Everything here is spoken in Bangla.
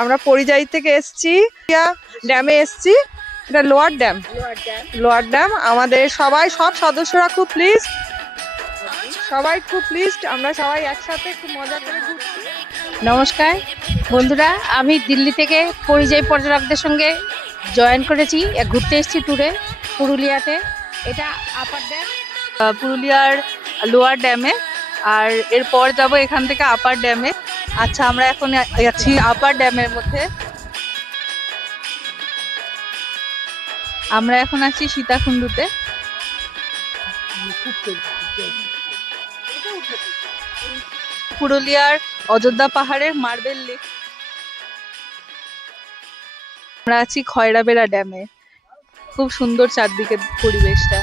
আমরা পরিযায়ী থেকে এসেছি, ড্যামে এসেছি। এটা লোয়ার ড্যাম। লোয়ার ড্যাম আমাদের সব সদস্যরা খুব প্লিজ, সবাই খুব প্লিজ, আমরা সবাই একসাথে খুব মজা করে ঘুরছি। নমস্কার বন্ধুরা, আমি দিল্লি থেকে পরিযায়ী পর্যটকদের সঙ্গে জয়েন করেছি, ঘুরতে এসেছি ট্যুরে পুরুলিয়াতে। এটা আপার ড্যাম, পুরুলিয়ার লোয়ার ড্যামে, আর এরপর যাব এখান থেকে আপার ড্যামে। আচ্ছা, আমরা এখন আছি আপার ড্যামের মধ্যে। আমরা এখন আছি সীতাকুণ্ডুতে। পুরুলিয়ার অযোধ্যা পাহাড়ের মার্বেল লেক। আমরা আছি খয়রাবেড়া ড্যামে। খুব সুন্দর চারদিকে পরিবেশটা।